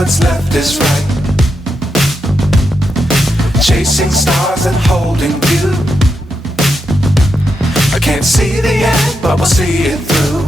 what's left is right. Chasing stars and holding you. I can't see the end, but we'll see it through.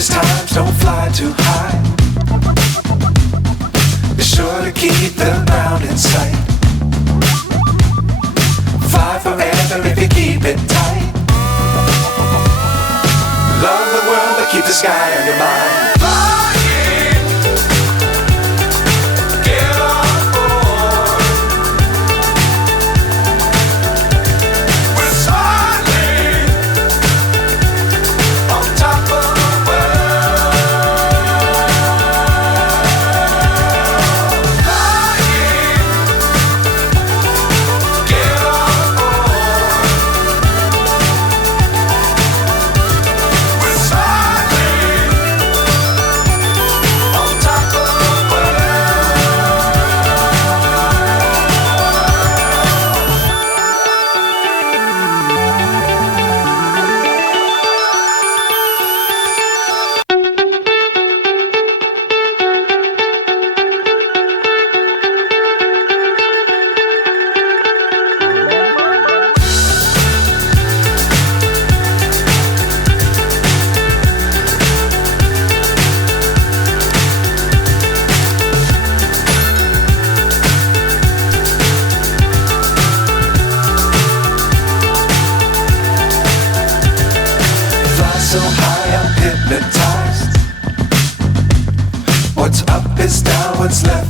Times don't fly too high. Be sure to keep the ground in sight. Fly forever if you keep it tight. Love the world but keep the sky on your mind. So high I'm hypnotized. What's up is down, what's left